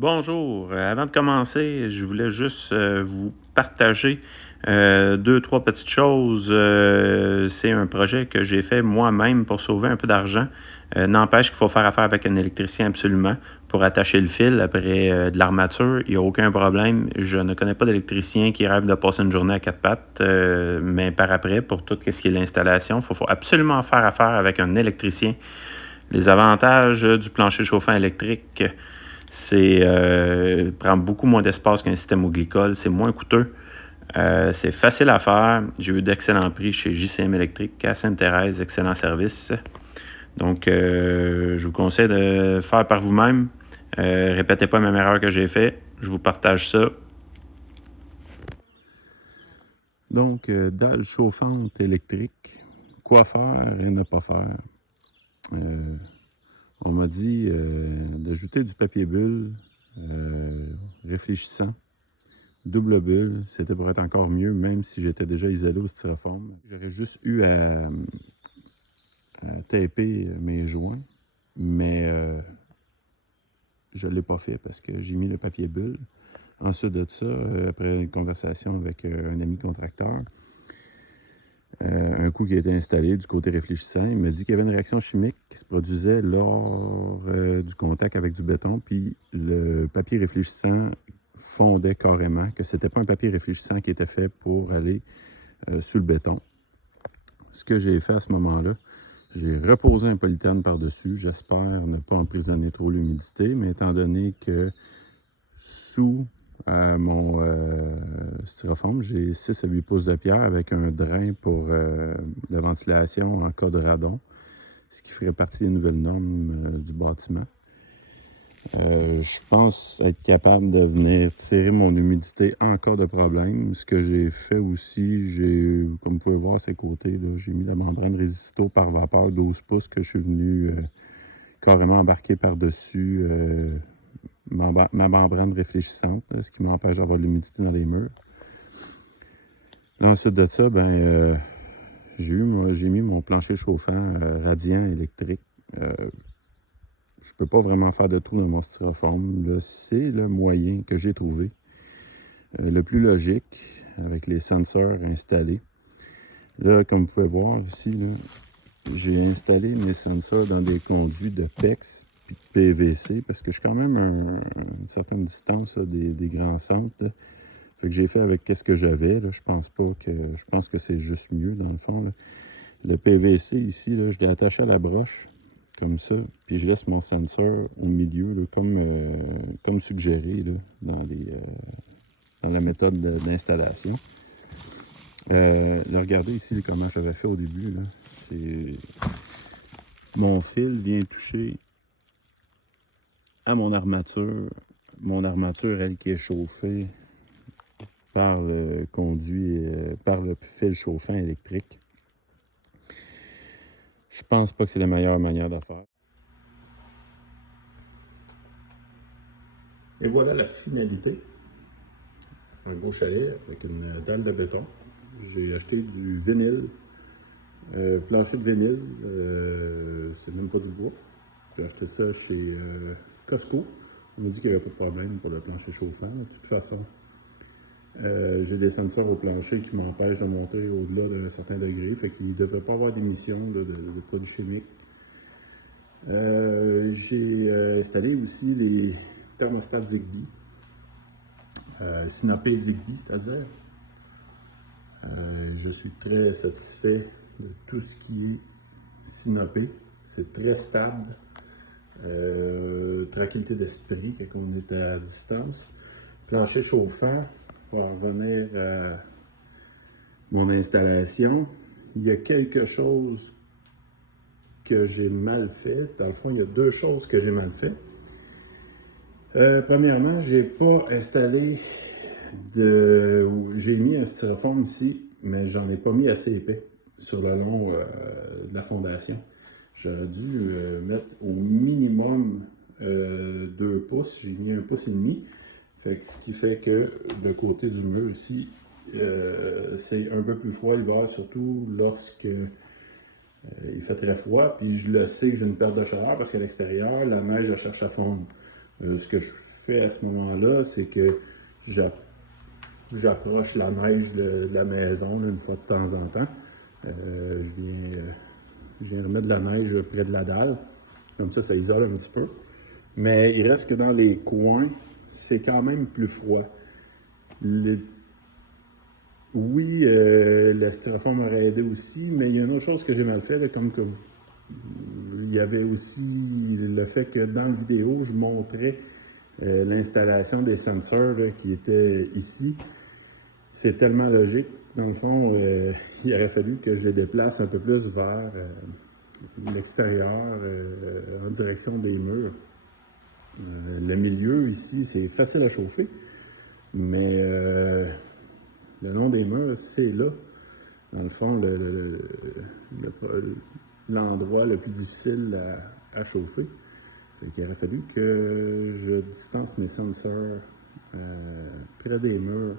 Bonjour. Avant de commencer, je voulais juste vous partager 2, 3 petites choses. C'est un projet que j'ai fait moi-même pour sauver un peu d'argent. N'empêche qu'il faut faire affaire avec un électricien absolument pour attacher le fil après de l'armature. Il n'y a aucun problème. Je ne connais pas d'électricien qui rêve de passer une journée à quatre pattes, mais par après, pour tout ce qui est l'installation, il faut absolument faire affaire avec un électricien. Les avantages du plancher chauffant électrique, c'est prend beaucoup moins d'espace qu'un système au glycol, c'est moins coûteux, c'est facile à faire. J'ai eu d'excellents prix chez JCM Électrique à Sainte-Thérèse, excellent service. Donc, je vous conseille de faire par vous-même. Répétez pas la même erreur que j'ai fait. Je vous partage ça. Donc, dalle chauffante électrique, quoi faire et ne pas faire. On m'a dit d'ajouter du papier bulle, réfléchissant, double bulle, c'était pour être encore mieux, même si j'étais déjà isolé au styrofoam. J'aurais juste eu à taper mes joints, mais je ne l'ai pas fait parce que j'ai mis le papier bulle. Ensuite de ça, après une conversation avec un ami contracteur, un coup qui a été installé du côté réfléchissant, il m'a dit qu'il y avait une réaction chimique qui se produisait lors du contact avec du béton, puis le papier réfléchissant fondait carrément, que c'était pas un papier réfléchissant qui était fait pour aller sur le béton. Ce que j'ai fait à ce moment-là, j'ai reposé un polythène par-dessus. J'espère ne pas emprisonner trop l'humidité, mais étant donné que sous mon styrofoam, j'ai 6 à 8 pouces de pierre avec un drain pour la ventilation en cas de radon, ce qui ferait partie des nouvelles normes du bâtiment. Je pense être capable de venir tirer mon humidité en cas de problème. Ce que j'ai fait aussi, comme vous pouvez voir à ces côtés, j'ai mis la membrane résisto par vapeur 12 pouces que je suis venu carrément embarquer par-dessus ma membrane réfléchissante, là, ce qui m'empêche d'avoir de l'humidité dans les murs. Là, ensuite de ça, j'ai mis mon plancher chauffant radiant électrique. Je peux pas vraiment faire de trou dans mon styrofoam. C'est le moyen que j'ai trouvé. Le plus logique, avec les sensors installés. Là, comme vous pouvez voir ici, j'ai installé mes sensors dans des conduits de PEX puis de PVC parce que je suis quand même une certaine distance des grands centres. Là. Fait que j'ai fait avec ce que j'avais. Je pense que c'est juste mieux dans le fond. Là. Le PVC ici, là, je l'ai attaché à la broche comme ça, puis je laisse mon sensor au milieu, là, comme suggéré là, dans la méthode d'installation. Regardez ici comment j'avais fait au début. Là. Mon fil vient toucher à mon armature. Mon armature, elle, qui est chauffée par le conduit, par le fil chauffant électrique. Je pense pas que c'est la meilleure manière de faire. Et voilà la finalité. Un beau chalet avec une dalle de béton. J'ai acheté du vinyle, plancher de vinyle, c'est même pas du bois. J'ai acheté ça chez Costco. On m'a dit qu'il n'y avait pas de problème pour le plancher chauffant. De toute façon, j'ai des sensors au plancher qui m'empêchent de monter au-delà d'un certain degré. Fait qu'il ne devrait pas avoir d'émission de produits chimiques. J'ai installé aussi les thermostats Zigbee. Synapé Zigbee, c'est-à-dire. Je suis très satisfait de tout ce qui est synapé. C'est très stable. Tranquillité d'esprit quand on est à distance. Plancher chauffant, pour en revenir à mon installation. Il y a quelque chose que j'ai mal fait. Dans le fond, il y a 2 choses que j'ai mal fait. Premièrement, j'ai pas installé j'ai mis un styrofoam ici, mais j'en ai pas mis assez épais sur le long de la fondation. J'aurais dû mettre au minimum 2 pouces. J'ai mis 1,5 pouce. Ce qui fait que le côté du mur ici, c'est un peu plus froid l'hiver, surtout lorsque il fait très froid. Puis je le sais que j'ai une perte de chaleur parce qu'à l'extérieur, la neige elle cherche à fondre. Ce que je fais à ce moment-là, c'est que j'approche la neige de la maison là, une fois de temps en temps. Je viens remettre de la neige près de la dalle. Comme ça isole un petit peu. Mais il reste que dans les coins, c'est quand même plus froid. Oui, le styrofoam m'aurait aidé aussi, mais il y a une autre chose que j'ai mal fait, là, comme que il y avait aussi le fait que dans la vidéo, je montrais l'installation des sensors là, qui étaient ici. C'est tellement logique. Dans le fond, il aurait fallu que je les déplace un peu plus vers l'extérieur, en direction des murs. Le milieu ici, c'est facile à chauffer, mais le long des murs, c'est là, dans le fond, l'endroit le plus difficile à chauffer. Il aurait fallu que je distance mes sensors près des murs